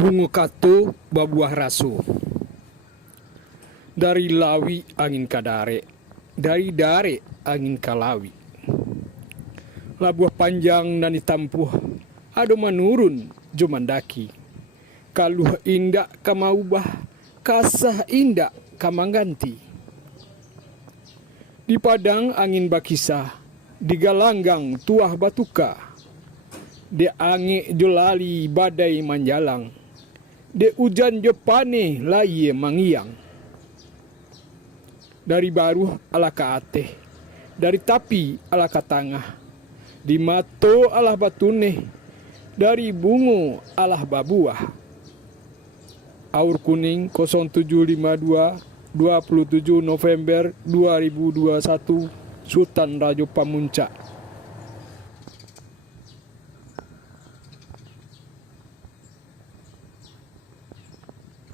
Bunga kato babuah raso. Dari lawi angin kadare, dari dare angin kalawi. Labuah panjang dan ditampuh, ado menurun jo mandaki. Kaluh indak kamaubah, kasah indak kamangganti. Di padang angin bakisah, di galanggang tuah batuka. De ange jolali badai manjalang, de ujan jo pane laye mangiang. Dari baruh ala ka ateh, dari tapi ala ka tangah, di mato alah batune, dari bungo alah babuah. Aur Kuning 0752 27 November 2021, Sultan Rajo Pamuncak.